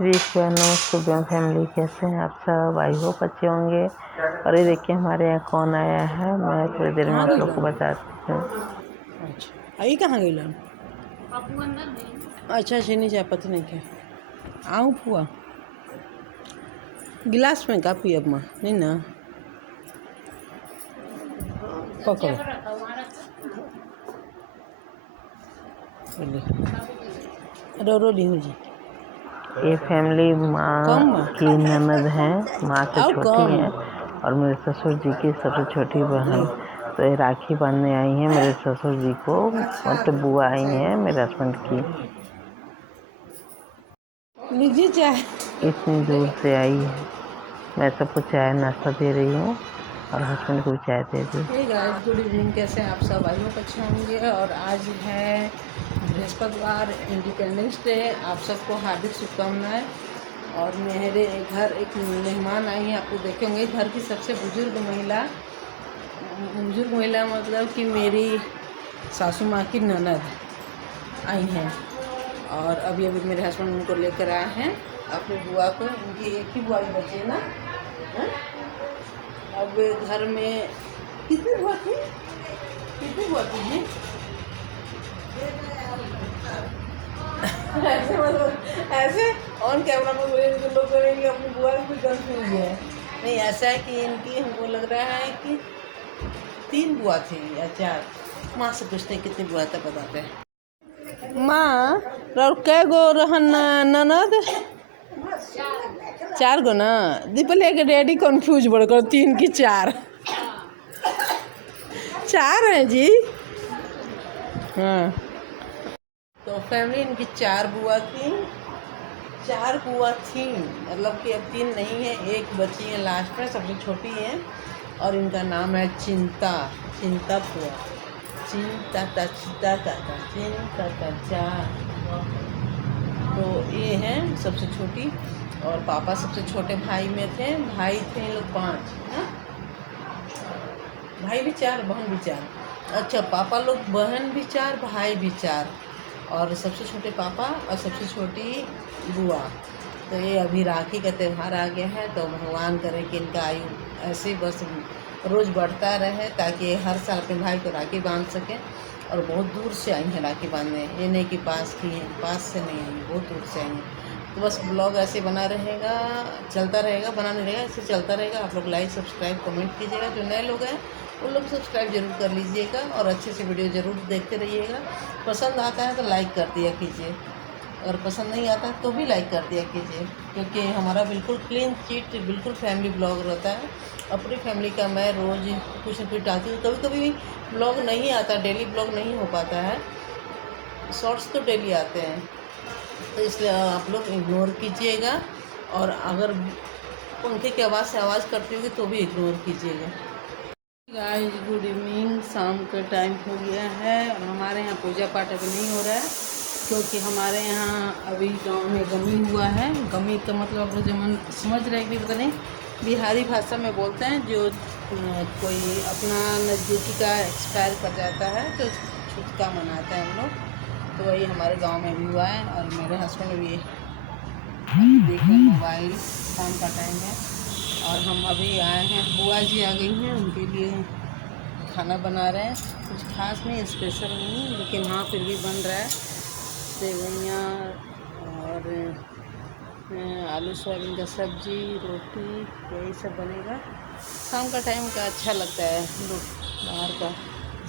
Shri Shubham family, कैसे हैं आप सब? आई होप अच्छे होंगे। और ये देखिए हमारे यहाँ कौन आया है, मैं थोड़ी देर में आप लोग को बताती हूँ। अच्छा आई कहाँ गई? अच्छा अच्छा, नहीं चाय पत्ती नहीं क्या आऊँ फुआ गिलास में का पी अब माँ नहीं ना पकड़ो रो रो ली जी। ये फैमिली माँ की ननद है, माँ से छोटी है, और मेरे ससुर जी की सबसे छोटी बहन। तो ये राखी बांधने आई हैं मेरे ससुर जी को, मतलब बुआ आई हैं मेरे हस्बैंड की। लीजिए चाय। इतनी दूर से आई है, मैं सबको चाय नाश्ता दे रही हूँ और हस्बैंड को भी चाय दे दी। Hey guys, good evening. कैसे हैं आप सब? आई होप अच्छे होंगे। और आज है बृहस्पतिवार, इंडिपेंडेंस डे। आप सबको हार्दिक शुभकामनाएं। और मेरे घर एक मेहमान आई हैं, आपको देखे होंगे। घर की सबसे बुजुर्ग महिला मतलब कि मेरी सासू माँ की ननद आई हैं। और अभी अभी मेरे हस्बैंड उनको लेकर आए हैं अपनी बुआ को। उनकी एक ही बुआ बची ना। अब घर में कितनी बुआ थी जी? ऐसे मतलब ऐसे ऑन कैमरा पर बोले तो लोग कहेंगे अपनी बुआ की कंफ्यूज है। नहीं, ऐसा है कि इनकी हमको लग रहा है कि 3 बुआ थी या 4। माँ से पूछते हैं कितनी बुआ था, बताते हैं। माँ और कै गो रहन ननद? 4 गो ना। दीपल के डैडी कंफ्यूज बढ़कर 3 की 4 है जी। हाँ, तो फैमिली इनकी 4 बुआ थी। मतलब कि अब 3 नहीं है, एक बची है लास्ट में, सबसे छोटी है। और इनका नाम है चिंता बुआ। चिंता। तो ये है सबसे छोटी। और पापा सबसे छोटे भाई में थे। भाई थे इन लोग 5। भाई भी 4, बहन भी 4। अच्छा, पापा लोग, बहन भी 4, भाई भी 4। और सबसे छोटे पापा और सबसे छोटी बुआ। तो ये अभी राखी का त्यौहार आ गया है, तो भगवान करे कि इनका आयु ऐसे बस रोज़ बढ़ता रहे, ताकि हर साल अपने भाई को राखी बांध सकें। और बहुत दूर से आई हैं राखी बांधने, ये नहीं कि पास से नहीं आई, बहुत दूर से आई हैं। तो बस ब्लॉग ऐसे बना रहेगा, चलता रहेगा, बना नहीं रहेगा, ऐसे चलता रहेगा। आप लोग लाइक सब्सक्राइब कमेंट कीजिएगा। जो नए लोग हैं उन लोग सब्सक्राइब जरूर कर लीजिएगा और अच्छे से वीडियो ज़रूर देखते रहिएगा। पसंद आता है तो लाइक कर दिया कीजिए, अगर पसंद नहीं आता तो भी लाइक कर दिया कीजिए, क्योंकि हमारा बिल्कुल क्लीन चिट बिल्कुल फैमिली ब्लॉग रहता है। अपनी फैमिली का मैं रोज़ कुछ न कुछ डालती हूँ। कभी कभी ब्लॉग नहीं आता, डेली ब्लॉग नहीं हो पाता है, शॉर्ट्स तो डेली आते हैं, तो इसलिए आप लोग इग्नोर कीजिएगा। और अगर पंखे की आवाज़ से आवाज़ करती होगी तो भी इग्नोर कीजिएगा। Guys, good evening. शाम का टाइम हो गया है और हमारे यहाँ पूजा पाठ अभी नहीं हो रहा है, क्योंकि हमारे यहाँ अभी गांव में गमी हुआ है। गमी का मतलब आप लोग जमन समझ रहे कि पता नहीं, बिहारी भाषा में बोलते हैं, जो कोई अपना नज़दीकी का एक्सपायर कर जाता है तो छुटका मनाते हैं हम लोग। तो वही हमारे गांव में भी हुआ है। और मेरे हस्बैंड भी देखें मोबाइल, शाम का टाइम है और हम अभी आए हैं। बुआ जी आ गई हैं, उनके लिए खाना बना रहे हैं। कुछ खास नहीं, स्पेशल नहीं, लेकिन हाँ फिर भी बन रहा है। सेवइयाँ और आलू सोयाबीन का सब्जी, रोटी, यही सब बनेगा। शाम का टाइम का अच्छा लगता है। लोग बाहर का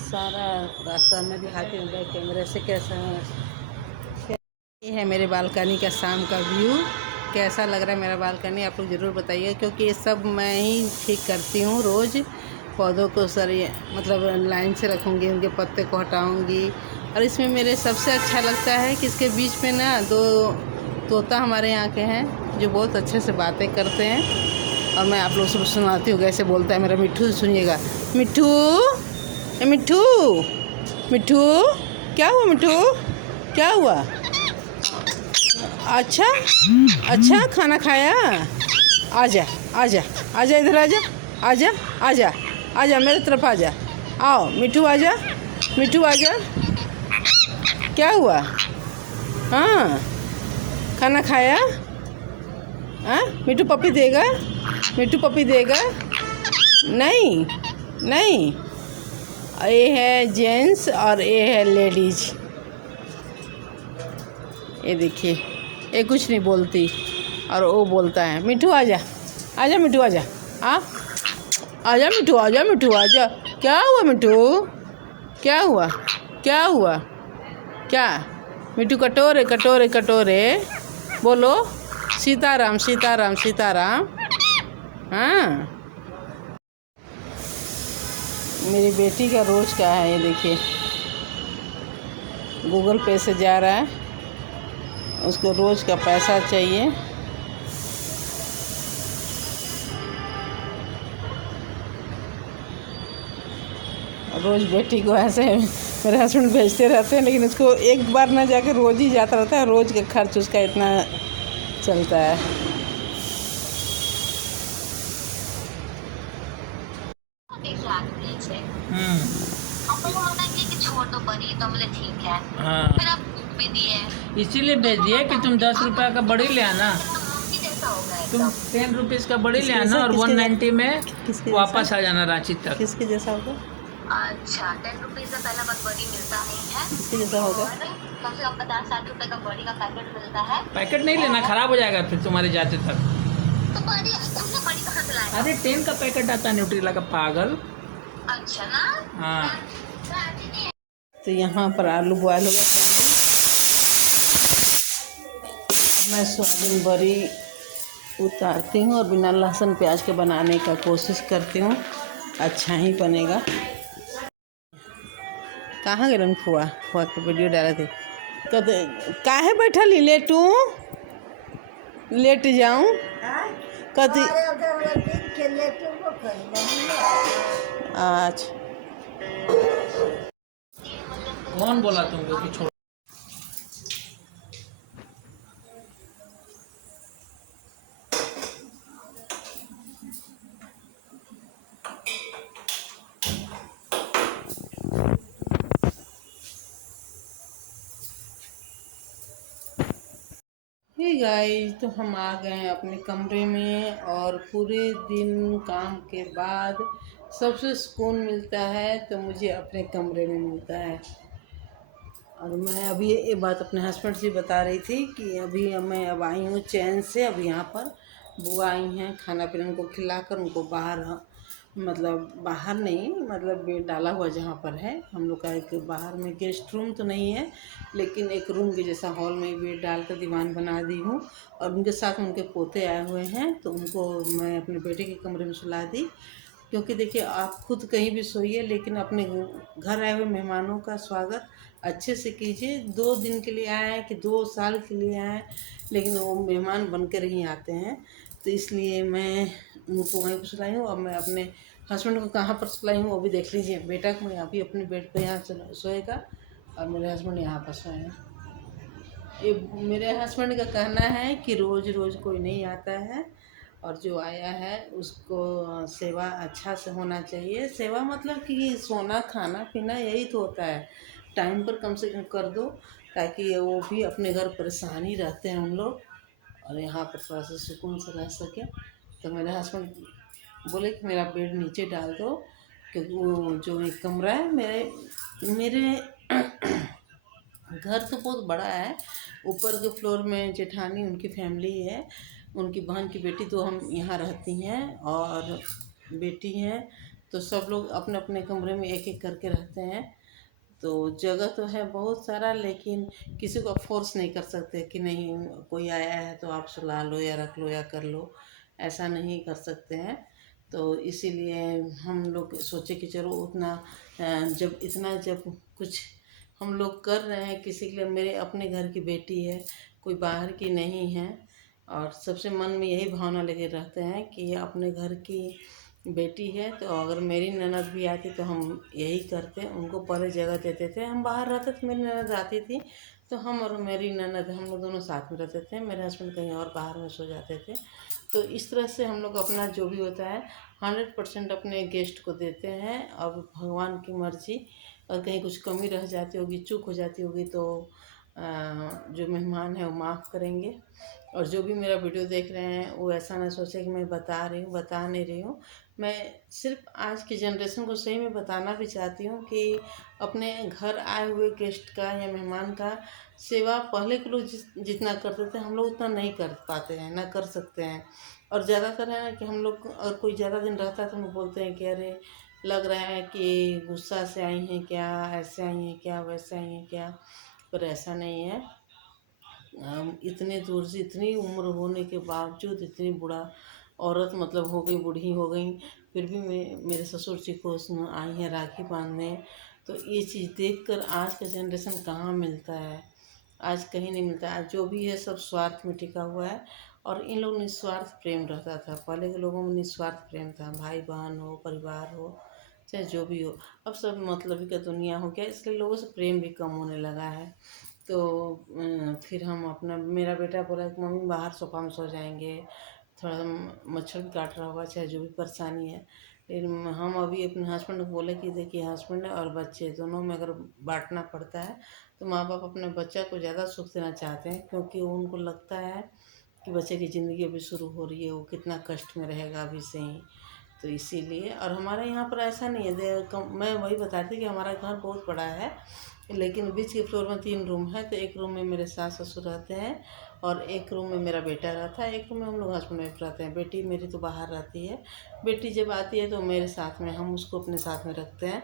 सारा रास्ता में दिखाते हैं कैमरे से कैसा है। ये है मेरे बालकनी का शाम का व्यू। कैसा लग रहा है मेरा बालकनी, आप लोग ज़रूर बताइए, क्योंकि ये सब मैं ही ठीक करती हूँ रोज़। पौधों को मतलब लाइन से रखूँगी, उनके पत्ते को हटाऊँगी। और इसमें मेरे सबसे अच्छा लगता है कि इसके बीच में ना 2 तोता हमारे यहाँ के हैं, जो बहुत अच्छे से बातें करते हैं। और मैं आप लोग सब सुनाती हूँ कैसे बोलता है मेरा मिट्ठू। सुनिएगा, मिट्ठू, मिट्ठू, मिट्ठू, क्या हुआ मिट्ठू, क्या हुआ? अच्छा, खाना खाया? आजा इधर, आजा मेरे तरफ आजा। आओ मिट्ठू, आजा। क्या हुआ? हाँ, खाना खाया? हाँ, मिट्टू पपी देगा? मिट्टू पपी देगा? नहीं नहीं। ये है जेंट्स और ये है लेडीज। ये देखिए, ये कुछ नहीं बोलती और वो बोलता है। मिट्टू आजा, आजा मिट्टू आजा, हाँ आजा मिट्टू, आजा मिट्टू आजा। क्या हुआ मिट्टू? क्या हुआ? क्या हुआ? क्या? मिट्टू कटोरे कटोरे कटोरे बोलो। सीताराम सीताराम सीताराम। हाँ, मेरी बेटी का रोज का है ये देखिए। गूगल पे से जा रहा है, उसको रोज का पैसा चाहिए। रोज बेटी को ऐसे मेरे हस्बैंड भेजते रहते हैं, लेकिन उसको एक बार ना जाकर रोज ही जाता रहता है। रोज का खर्च उसका इतना चलता है। हाँ, इसीलिए भेज दिए कि तुम 10 रुपये का बड़ी ले आना। तुम 10 रुपीज़ का बड़ी ले आना और 190 में वापस आ जाना रांची तक। किसके जैसा होगा? अच्छा, 10 रुपीज़ का पहला बार बड़ी मिलता नहीं है। किसके जैसा होगा? कम से कम 50-60 रुपए का बड़ी का पैकेट मिलता है। पैकेट नहीं लेना, खराब हो जाएगा फिर तुम्हारे जाते तक। तो बड़ी तुमने बड़ी कहाँ से लाया? अरे 10 का पैकेट आता है न्यूट्रीला का, पागल। अच्छा ना। हाँ, तो यहाँ पर आलू बॉयल हो गया। मैं सोयाबीन बड़ी उतारती हूँ और बिना लहसुन प्याज के बनाने का कोशिश करती हूँ, अच्छा ही बनेगा। कहाँ गए फुआ? फुआ के वीडियो डाले थे। कहते काहे बैठल ही लेटू, लेट जाऊँ कति। अच्छा, कौन बोला तुमको कि छोड़? हे गाइस, तो हम आ गए हैं अपने कमरे में और पूरे दिन काम के बाद सबसे सुकून मिलता है तो मुझे अपने कमरे में मिलता है। और मैं अभी ये बात अपने हस्बैंड से बता रही थी कि अभी मैं अब आई हूँ चैन से। अब यहाँ पर बुआ आई हैं, खाना पीना उनको खिलाकर उनको बाहर, मतलब बाहर नहीं, मतलब बेड डाला हुआ जहाँ पर है हम लोग का, एक बाहर में गेस्ट रूम तो नहीं है लेकिन एक रूम के जैसा हॉल में बेड डालकर दीवान बना दी हूँ। और उनके साथ उनके पोते आए हुए हैं तो उनको मैं अपने बेटे के कमरे में सुला दी। क्योंकि देखिए, आप खुद कहीं भी सोइए लेकिन अपने घर आए हुए मेहमानों का स्वागत अच्छे से कीजिए। 2 दिन के लिए आए हैं कि 2 साल के लिए आए हैं, लेकिन वो मेहमान बनकर ही आते हैं। तो इसलिए मैं उनको वहीं पर सुलाई हूँ। और मैं अपने हस्बैंड को कहाँ पर सुलाई हूँ वो भी देख लीजिए। बेटा को मैं अभी अपने बेड पर यहाँ सोएगा और मेरे हस्बैंड यहाँ पर सोएगा। ये मेरे हस्बैंड का कहना है कि रोज़ रोज़ कोई नहीं आता है और जो आया है उसको सेवा अच्छा से होना चाहिए। सेवा मतलब कि सोना खाना पीना यही तो होता है, टाइम पर कम से कम कर दो ताकि वो भी अपने घर परेशानी रहते हैं हम लोग और यहाँ पर थोड़ा सा सुकून से रह सके। तो मेरे हस्बैंड बोले कि मेरा बेड नीचे डाल दो, क्योंकि वो जो एक कमरा है मेरे मेरे घर तो बहुत बड़ा है। ऊपर के फ्लोर में जेठानी उनकी फैमिली है, उनकी बहन की बेटी तो हम यहाँ रहती हैं और बेटी हैं, तो सब लोग अपने अपने कमरे में एक एक करके रहते हैं। तो जगह तो है बहुत सारा, लेकिन किसी को फोर्स नहीं कर सकते कि नहीं कोई आया है तो आप सुला लो या रख लो या कर लो, ऐसा नहीं कर सकते हैं। तो इसीलिए हम लोग सोचे कि चलो उतना जब कुछ हम लोग कर रहे हैं किसी के लिए, मेरे अपने घर की बेटी है, कोई बाहर की नहीं है। और सबसे मन में यही भावना लगे रहते हैं कि ये अपने घर की बेटी है। तो अगर मेरी ननद भी आती तो हम यही करते, उनको पहले जगह देते थे। हम बाहर रहते तो मेरी ननद आती थी तो हम और मेरी ननद हम लोग दोनों साथ में रहते थे, मेरे हस्बैंड कहीं और बाहर में सो जाते थे। तो इस तरह से हम लोग अपना जो भी होता है 100% अपने गेस्ट को देते हैं। अब भगवान की मर्ज़ी, और कहीं कुछ कमी रह जाती होगी, चूक हो जाती होगी तो जो मेहमान है वो माफ़ करेंगे। और जो भी मेरा वीडियो देख रहे हैं वो ऐसा ना सोचे कि मैं बता नहीं रही हूँ। मैं सिर्फ आज की जनरेशन को सही में बताना भी चाहती हूँ कि अपने घर आए हुए गेस्ट का या मेहमान का सेवा पहले के लोग जितना करते थे हम लोग उतना नहीं कर पाते हैं, ना कर सकते हैं। और ज़्यादातर है ना कि हम लोग अगर कोई ज़्यादा दिन रहता है तो हम लोग बोलते हैं कि अरे लग रहा है कि गुस्सा से आई हैं क्या, ऐसे आई हैं क्या, वैसे आई हैं क्या। पर ऐसा नहीं है। इतने दूर से इतनी उम्र होने के बावजूद इतनी बूढ़ा औरत मतलब हो गई, बूढ़ी हो गई, फिर भी मेरे ससुर जी को उसमें आई हैं राखी बांधने। तो ये चीज़ देखकर आज का जनरेशन कहाँ मिलता है, आज कहीं नहीं मिलता। आज जो भी है सब स्वार्थ में टिका हुआ है। और इन लोग निस्वार्थ प्रेम रहता था, पहले के लोगों में निस्वार्थ प्रेम था, भाई बहन हो, परिवार हो, चाहे जो भी हो। अब सब मतलबी का दुनिया हो गया, इसलिए लोगों से प्रेम भी कम होने लगा है। तो फिर हम अपना मेरा बेटा बोला कि मम्मी बाहर सोफा में सो जाएंगे, थोड़ा मच्छर भी काट रहा होगा, चाहे जो भी परेशानी है। लेकिन हम अभी अपने हस्बैंड को बोले कि देखिए हस्बैंड और बच्चे दोनों में अगर बांटना पड़ता है तो माँ बाप अपने बच्चा को ज़्यादा सुख देना चाहते हैं, क्योंकि उनको लगता है कि बच्चे की ज़िंदगी अभी शुरू हो रही है, वो कितना कष्ट में रहेगा अभी से ही। तो इसीलिए और हमारे यहाँ पर ऐसा नहीं है। मैं वही बता रही थी कि हमारा घर बहुत बड़ा है, लेकिन बीच के फ्लोर में 3 रूम है। तो एक रूम में मेरे सास ससुर रहते हैं और एक रूम में मेरा बेटा रहता है, एक रूम में हम लोग हस्बैंड वाइफ रहते हैं। बेटी मेरी तो बाहर रहती है, बेटी जब आती है तो मेरे साथ में, हम उसको अपने साथ में रखते हैं।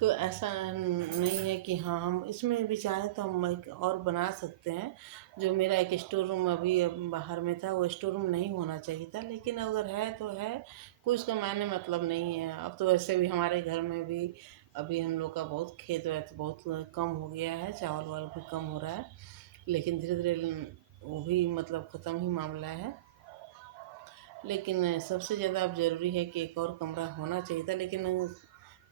तो ऐसा नहीं है कि हाँ हम इसमें भी चाहें तो हम एक और बना सकते हैं। जो मेरा एक स्टोर रूम अभी बाहर में था, वो स्टोर रूम नहीं होना चाहिए था, लेकिन अगर है तो है, कोई उसका मायने मतलब नहीं है। अब तो वैसे भी हमारे घर में भी अभी हम लोग का बहुत खेत वेत बहुत कम हो गया है, चावल वावल भी कम हो रहा है, लेकिन धीरे धीरे वो भी मतलब ख़त्म ही मामला है। लेकिन सबसे ज़्यादा अब ज़रूरी है कि एक और कमरा होना चाहिए था, लेकिन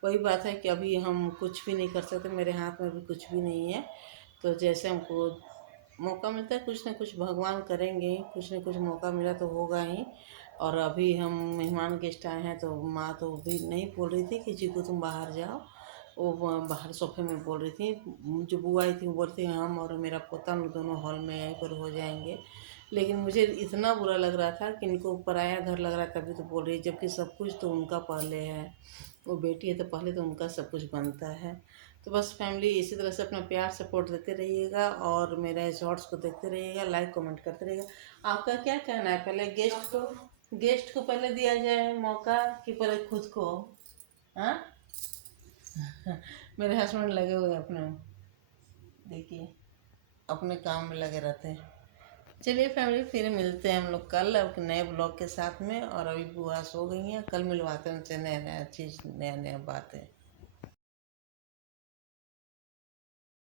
वही बात है कि अभी हम कुछ भी नहीं कर सकते, मेरे हाथ में भी कुछ भी नहीं है। तो जैसे हमको मौका मिलता है कुछ ना कुछ भगवान करेंगे, कुछ ना कुछ मौका मिला तो होगा ही। और अभी हम मेहमान गेस्ट आए हैं तो माँ तो भी नहीं बोल रही थी कि जीकू तुम बाहर जाओ, वो बाहर सोफे में बोल रही थी। जो बुआ आई थी वो बोलती हैं हम और मेरा पोता हम दोनों हॉल में यहीं पर हो जाएंगे। लेकिन मुझे इतना बुरा लग रहा था कि इनको पराया घर लग रहा है तभी तो बोल रही है, जबकि सब कुछ तो उनका पहले है। वो बेटी है तो पहले तो उनका सब कुछ बनता है। तो बस फैमिली इसी तरह से अपना प्यार सपोर्ट देते रहिएगा और मेरे शॉर्ट्स को देखते रहिएगा, लाइक कमेंट करते रहिएगा। आपका क्या कहना है, पहले गेस्ट को पहले दिया जाए मौका कि पहले खुद को? हाँ मेरे हस्बैंड लगे हुए अपने, देखिए अपने काम में लगे रहते हैं। चलिए फैमिली फिर मिलते हैं हम लोग कल अब नए ब्लॉग के साथ में। और अभी बुआ सो गई हैं, कल मिलवाते हैं उनसे नया नया चीज़, नया नया बातें।